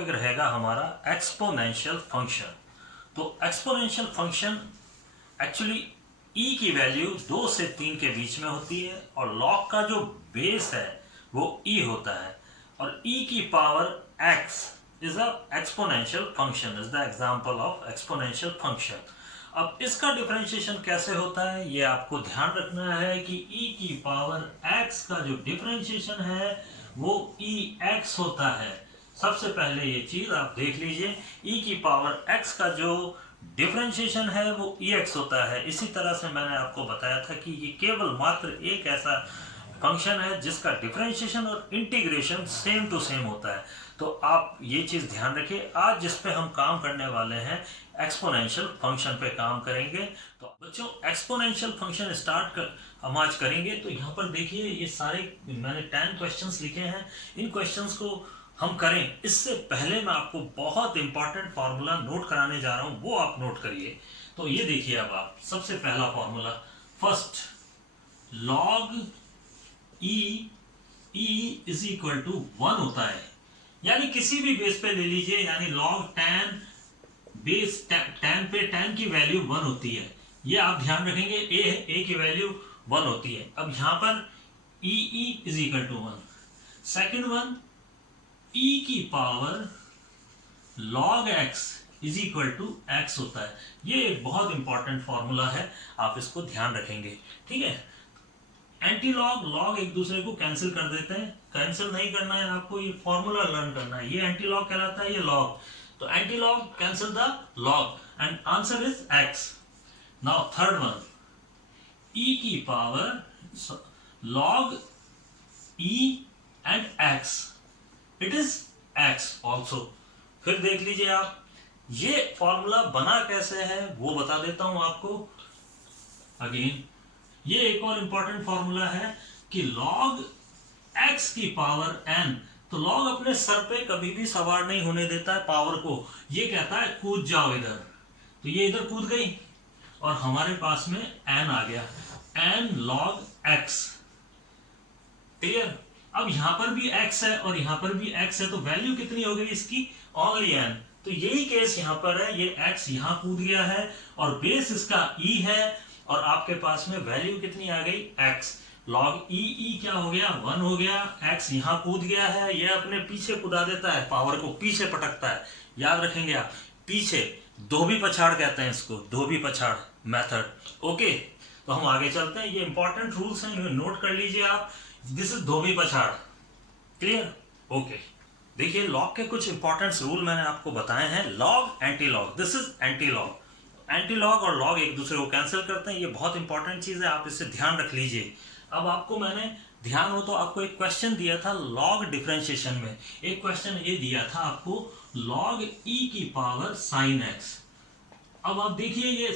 Topic रहेगा हमारा exponential function. तो एक्सपोनेंशियल फंक्शन एक्चुअली ई की वैल्यू 2 से 3 के बीच में होती है और लॉग का जो बेस है वो ई होता है और ई की power x is a exponential function, is the example of exponential function. अब इसका डिफरेंशिएशन कैसे होता है ये आपको ध्यान रखना है कि ई की पावर एक्स का जो डिफरेंशिएशन है वो ई एक्स होता है। सबसे पहले ये चीज आप देख लीजिए, ई की पावर एक्स का जो डिफरेंशिएशन है वो ई एक्स होता है। इसी तरह से मैंने आपको बताया था कि ये केवल मात्र एक ऐसा फंक्शन है जिसका डिफरेंशिएशन और इंटीग्रेशन सेम टू सेम होता है। तो आप ये चीज ध्यान रखिए। आज जिस पे हम काम करने वाले हैं एक्सपोनेंशियल फंक्शन पे काम करेंगे। तो बच्चों एक्सपोनेंशियल फंक्शन हम आज करेंगे। तो यहाँ पर देखिए ये सारे मैंने 10 क्वेश्चंस लिखे हैं। इन क्वेश्चंस को हम करें इससे पहले मैं आपको बहुत इंपॉर्टेंट फार्मूला नोट कराने जा रहा हूँ, वो आप नोट करिए। तो ये देखिए अब आप सबसे पहला formula, first log e is equal to 1 होता है, यानी किसी भी बेस पे ले लीजिए, यानी लॉग tan बेस tan पे tan की वैल्यू 1 होती है। ये आप ध्यान रखेंगे, ए की वैल्यू 1 होती है। अब यहां पर e is equal to 1। Second one e की power log x is equal to x होता है। ये एक बहुत इंपॉर्टेंट फॉर्मूला है, आप इसको ध्यान रखेंगे, ठीक है। एंटी लॉग लॉग एक दूसरे को कैंसिल कर देते हैं, कैंसिल नहीं करना है आपको, ये फॉर्मूला लर्न करना है। ये एंटी लॉग कहलाता है, ये लॉग। तो anti log cancel the log and answer is x। Now third one e की power log e and x, it is x also. फिर देख लीजिए आप, ये फॉर्मूला बना कैसे है वो बता देता हूं आपको। अगेन ये एक और इंपॉर्टेंट फॉर्मूला है कि log x की पावर n, तो log अपने सर पे कभी भी सवार नहीं होने देता है पावर को, ये कहता है कूद जाओ इधर। तो ये इधर कूद गई और हमारे पास में n आ गया, n log x। क्लियर। अब यहां पर भी x है और यहां पर भी x है, तो वैल्यू कितनी हो गई इसकी, ओनली n। तो यही केस यहां पर है, ये x यहां कूद गया है और बेस इसका e है और आपके पास में वैल्यू कितनी आ गई, x। log e क्या हो गया, 1 हो गया। x यहां कूद गया है, ये अपने पीछे कूदा देता है, पावर को पीछे पटकता है। याद रखेंगे आप, पीछे धोबी पछाड़ कहते हैं इसको, धोबी पछाड़ मेथड। ओके, तो हम आगे चलते हैं। ये इंपॉर्टेंट रूल्स हैं, नोट कर लीजिए आप। दिस इज धोबी पछाड़, क्लियर। ओके, देखिए लॉग के कुछ इंपॉर्टेंट रूल मैंने आपको बताए हैं। Log anti log, this is anti log. Anti log और लॉग एक दूसरे को कैंसिल करते हैं, ये बहुत इंपॉर्टेंट चीज है, आप इसे ध्यान रख लीजिए। अब आपको मैंने ध्यान हो तो आपको एक क्वेश्चन दिया था लॉग डिफरेंशिएशन में, एक क्वेश्चन ये दिया था आपको log e की पावर sin x। अब आप देखिए ये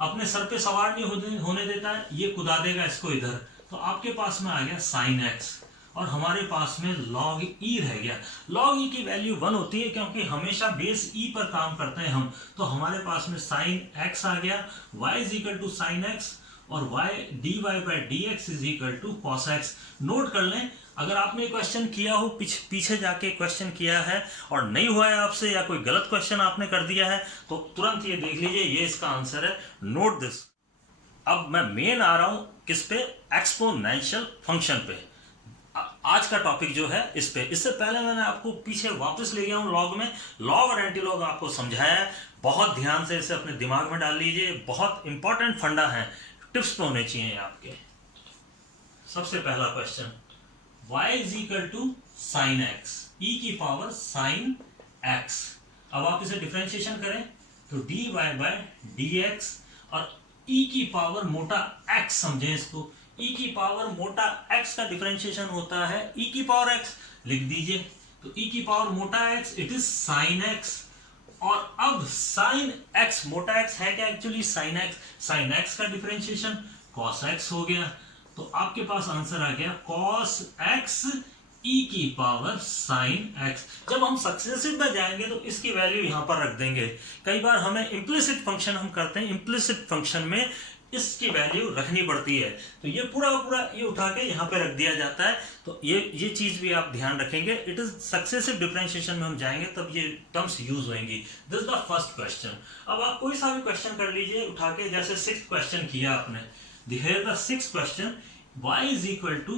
अपने सर पे सवार नहीं होने देता है, ये कुदा देगा इसको इधर, तो आपके पास में आ गया sin x और हमारे पास में log e रह गया। log e की वैल्यू 1 होती है क्योंकि हमेशा बेस e पर काम करते हैं हम, तो हमारे पास में sin x आ गया, y is equal to sin x और y dy by dx is equal to cos x। Note कर लें, अगर आपने क्वेश्चन किया हो, पीछे जाके क्वेश्चन किया है और नहीं हुआ है आपसे, या कोई गलत क्वेश्चन आपने कर दिया है, तो तुरंत ये देख लीजिए, ये इसका आंसर है, नोट दिस। अब मैं मेन आ रहा हूं किस पे, एक्सपोनेंशियल फंक्शन पे। आज का टॉपिक जो है इस पे, इससे पहले मैंने आपको पीछे वापस ले गया हूं लॉग में, लॉग और एंटी लॉग आपको समझाया है। बहुत ध्यान से इसे अपने दिमाग में डाल लीजिए, बहुत इंपॉर्टेंट फंडा है, टिप्स पे होने चाहिए आपके। सबसे पहला question, y is equal to sine x, e की पावर साइन एक्स। अब आप इसे डिफरेंशिएशन करें तो dy बाई dx और e की पावर मोटा x, समझें इसको, e की पावर मोटा x का डिफरेंशिएशन होता है e की पावर x, लिख दीजिए। तो e की पावर मोटा x, it is sin x। और अब sin x, मोटा x है क्या एक्चुअली, sin x का डिफरेंशिएशन cos x हो गया। तो आपके पास आंसर आ गया cos x e की पावर sin x। जब हम सक्सेसिव में जाएंगे तो इसकी वैल्यू यहां पर रख देंगे। कई बार हमें इम्प्लिसिट फंक्शन हम करते हैं, इम्प्लिसिट फंक्शन में इसकी वैल्यू रखनी पड़ती है। तो ये पूरा पूरा ये उठा के यहाँ पे रख दिया जाता है। तो ये चीज भी आप ध्यान रखेंगे। इट इज सक्सेसिव डिफरेंशिएशन में हम जाएंगे तब ये टर्म्स यूज होंगी। This is the first question. अब आप कोई सा भी क्वेश्चन कर लीजिए उठा के, जैसे 6th क्वेश्चन किया आपने, here the 6th question, y is equal to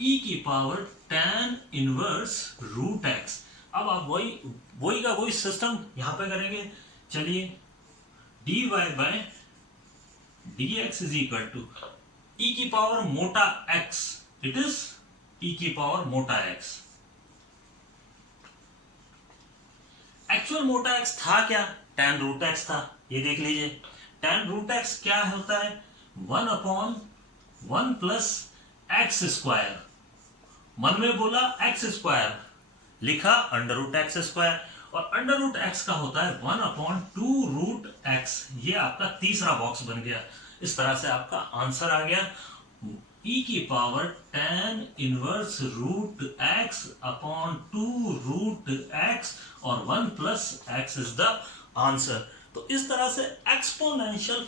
e की power tan inverse root x। अब आप वही का वही सिस्टम यहाँ पे करेंगे। चलिए, dy by dx is equal to e की पावर मोटा x, इट इज e की पावर मोटा x। एक्चुअल मोटा x था क्या? tan रूट x था। ये देख लीजिए, tan रूट x क्या होता है? 1/1 प्लस एक्स स्क्वायर। मन में बोला एक्स स्क्वायर, लिखा अंडर रूट एक्स स्क्वायर, और अंडर रूट एक्स का होता है 1/2 रूट एक्स। ये आपका तीसरा बॉक्स बन गया। इस तरह से आपका आंसर आ गया, e की power tan inverse root x upon 2 root x और 1 plus x is the answer. तो इस तरह से एक्सपोनेंशियल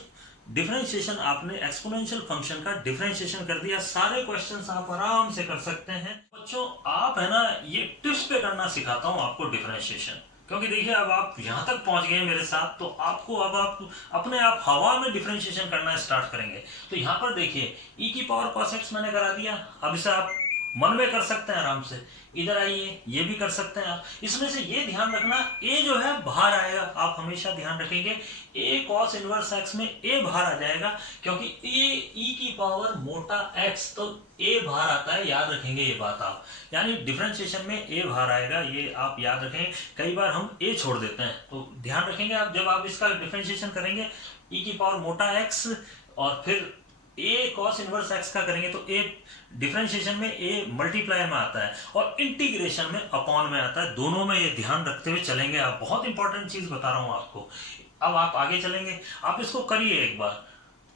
डिफरेंशिएशन, आपने एक्सपोनेंशियल फंक्शन का डिफरेंशिएशन कर दिया। सारे क्वेश्चंस आप आराम से कर सकते हैं। बच्चों, आप है ना, ये टिप्स पे करना सिखाता हूं आपको डिफरेंशिएशन, क्योंकि देखिए अब आप यहां तक पहुंच गए मेरे साथ, तो आपको अब आप अपने आप हवा में डिफरेंशिएशन करना स्टार्ट करेंगे। तो यहां पर देखिए, e की पावर cos x मैंने करा दिया। अब इसे आप मन में कर सकते हैं आराम से। इधर आइए, ये भी कर सकते हैं आप। इसमें से ये ध्यान रखना, a जो है बाहर आएगा। आप हमेशा ध्यान रखेंगे a cos इनवर्स x में a बाहर आ जाएगा, क्योंकि e की पावर मोटा x, तो a बाहर आता है। याद रखेंगे ये बात आप, यानी डिफरेंशिएशन में a बाहर आएगा, ये आप याद रखेंगे। कई बार हम a छोड़ देते हैं, तो ध्यान रखेंगे आप जब आप इसका डिफरेंशिएशन करेंगे, e की पावर मोटा x और फिर a cos इनवर्स x का करेंगे, तो a डिफरेंशिएशन में a मल्टीप्लाई में आता है और इंटीग्रेशन में अपॉन में आता है। दोनों में ये ध्यान रखते हुए चलेंगे आप। बहुत इंपॉर्टेंट चीज बता रहा हूं आपको। अब आप आगे चलेंगे, आप इसको करिए एक बार,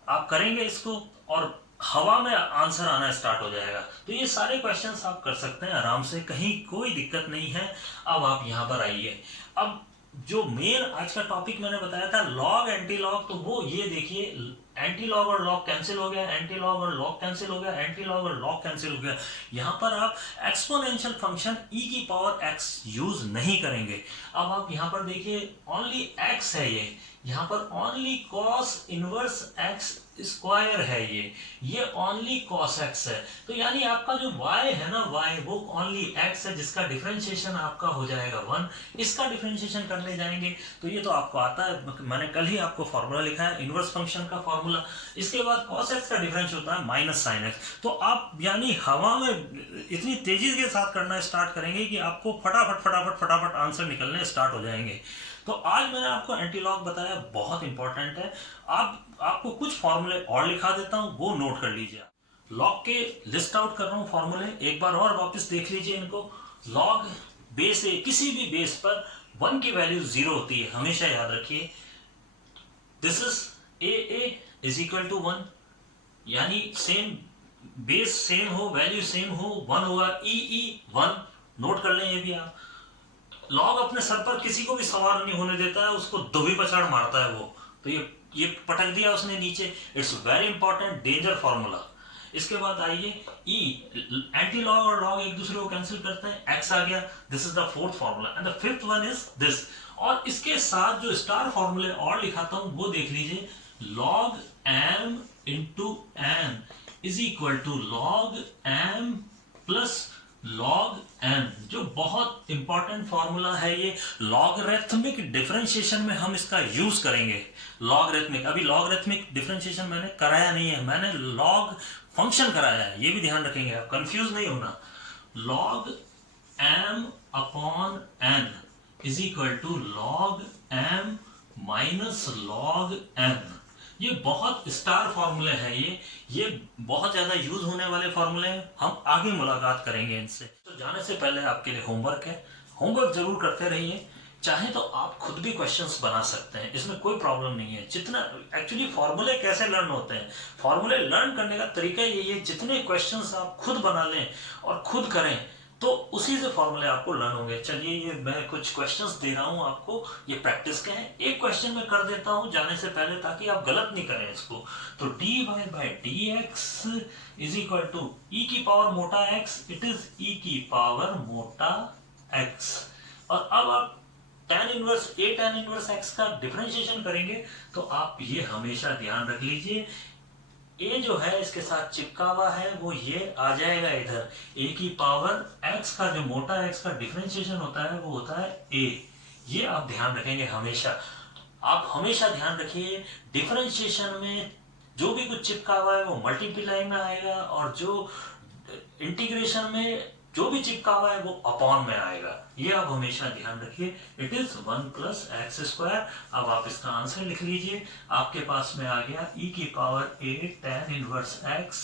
आप करेंगे इसको और हवा में आंसर आना स्टार्ट हो जाएगा। तो ये सारे क्वेश्चंस आप कर सकते हैं आराम से, कहीं कोई दिक्कत नहीं है। अब आप यहाँ पर आइए। अब जो मेन आज का टॉपिक मैंने बताया था लॉग एंटी लॉग, तो वो ये देखिए, एंटी लॉग और लॉग कैंसिल हो गया, एंटी लॉग और लॉग कैंसिल हो गया, एंटी लॉग और लॉग कैंसिल हो गया। यहाँ पर आप एक्सपोनेंशियल फंक्शन e की पावर x यूज नहीं करेंगे। अब आप यहाँ पर देखिए, ओनली x है ये, यहाँ पर only cos inverse x square है ये ओनली cos x है। तो यानी आपका जो y है ना, y वो ओनली x है, जिसका डिफरेंशिएशन आपका हो जाएगा 1। इसका डिफरेंशिएशन करने जाएंगे तो ये तो आपको आता है, मैंने कल ही आपको फॉर्मूला लिखा है इनवर्स फंक्शन का फॉर्मूला। इसके बाद cos x का डिफरेंस होता है माइनस साइन x। तो आप यानी हवा में इतनी तेजी के साथ करना स्टार्ट करेंगे कि आपको फटाफट फटाफट फटाफट आंसर निकलने स्टार्ट हो जाएंगे। तो आज मैंने आपको एंटी लॉग बताया, बहुत इंपॉर्टेंट है। आपको कुछ फॉर्मूले और लिखा देता हूं, वो नोट कर लीजिए। लॉग के लिस्ट आउट कर रहा हूं फॉर्मूले, एक बार और वापस देख लीजिए इनको। लॉग बेस ए, किसी भी बेस पर 1 की वैल्यू 0 होती है, हमेशा याद रखिए। This is a is equal to 1, यानी सेम बेस सेम हो, वैल्यू सेम हो, 1 होगा, ई 1 नोट कर लें ये भी आप। लॉग अपने सर पर किसी को भी सवार नहीं होने देता है, उसको दुबी पछाड़ मारता है वो। तो ये पटक दिया उसने नीचे। It's very important, danger formula. इसके बाद आइए ई, एंटी लॉग और लॉग एक दूसरे को कैंसिल करते हैं, एक्स आ गया। This is the fourth formula and the fifth one is this. और इसके साथ जो स्टार फॉर्मूले और लिखाता हूं वो देख लीजिए, log M into N is equal to log M plus log N, जो बहुत इंपॉर्टेंट फॉर्मूला है ये। लॉगरिथमिक डिफरेंशिएशन में हम इसका यूज करेंगे। लॉगरिथमिक, अभी लॉगरिथमिक डिफरेंशिएशन मैंने कराया नहीं है, मैंने लॉग फंक्शन कराया है, ये भी ध्यान रखेंगे आप, कंफ्यूज नहीं होना। Log M upon N is equal to log M minus log N. ये बहुत स्टार फॉर्मूले हैं, ये बहुत ज्यादा यूज होने वाले फॉर्मूले हैं। हम आगे मुलाकात करेंगे इनसे। तो जाने से पहले आपके लिए होमवर्क है, होमवर्क जरूर करते रहिए। चाहे तो आप खुद भी क्वेश्चंस बना सकते हैं, इसमें कोई प्रॉब्लम नहीं है। जितना एक्चुअली फॉर्मूले कैसे लर्न होते हैं, फॉर्मूले लर्न करने का तरीका यही है, जितने क्वेश्चंस आप खुद बना लें और खुद करें तो उसी से फॉर्मूले आपको लर्न होंगे। चलिए ये मैं कुछ क्वेश्चंस दे रहा हूँ आपको, ये प्रैक्टिस के हैं। एक क्वेश्चन मैं कर देता हूँ जाने से पहले ताकि आप गलत नहीं करें इसको। तो dy by d x is equal to e की पावर मोटा x, इट इज ई की पावर मोटा x। और अब आप tan इनवर्स x का डिफरेंशिएशन करेंगे तो आप ये हमेशा ध्यान रख लीजिए, ए जो है इसके साथ चिपका हुआ है वो ये आ जाएगा इधर। ए की पावर एक्स का जो मोटा एक्स का डिफरेंशिएशन होता है वो होता है ए। ये आप ध्यान रखेंगे हमेशा। आप हमेशा ध्यान रखिए डिफरेंशिएशन में जो भी कुछ चिपका हुआ है वो मल्टीप्लाई में आएगा, और जो इंटीग्रेशन में जो भी चिपका हुआ है वो अपॉन में आएगा। ये आप हमेशा ध्यान रखिए। It is 1 plus x square. अब आप इसका आंसर लिख लीजिए। आपके पास में आ गया ई की power A tan inverse x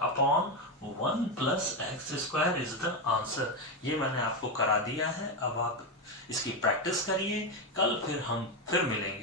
upon 1 plus x square is the answer. ये मैंने आपको करा दिया है। अब आप इसकी प्रैक्टिस करिए, कल फिर हम मिलेंगे।